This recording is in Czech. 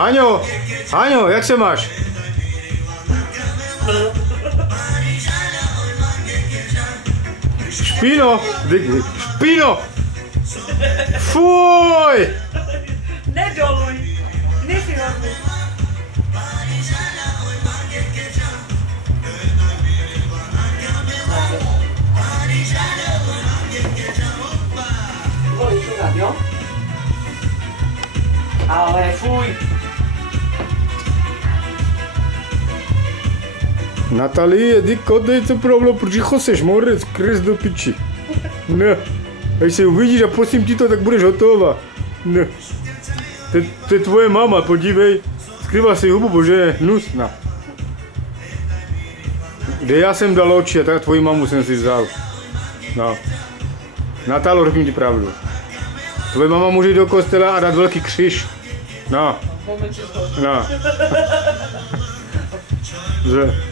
Haňo, jak se máš? Špíno! Špíno! Fuj! Nedoluj! Nevyhodni! Volíš udělat, jo? Ale fuj! Natalie, dej to problém, protože seš morec, kres do piči. Ne. Až se uvidíš a prosím ti to, tak budeš hotová. Ne. To je tvoje mama, podívej. Skrývá si hubu, bože, hnusná. Kde já jsem dal oči a tak tvoji mamu jsem si vzal. No. Natálo, řekni ti pravdu. Tvoje mama může jít do kostela a dát velký křiž. No. No. Že.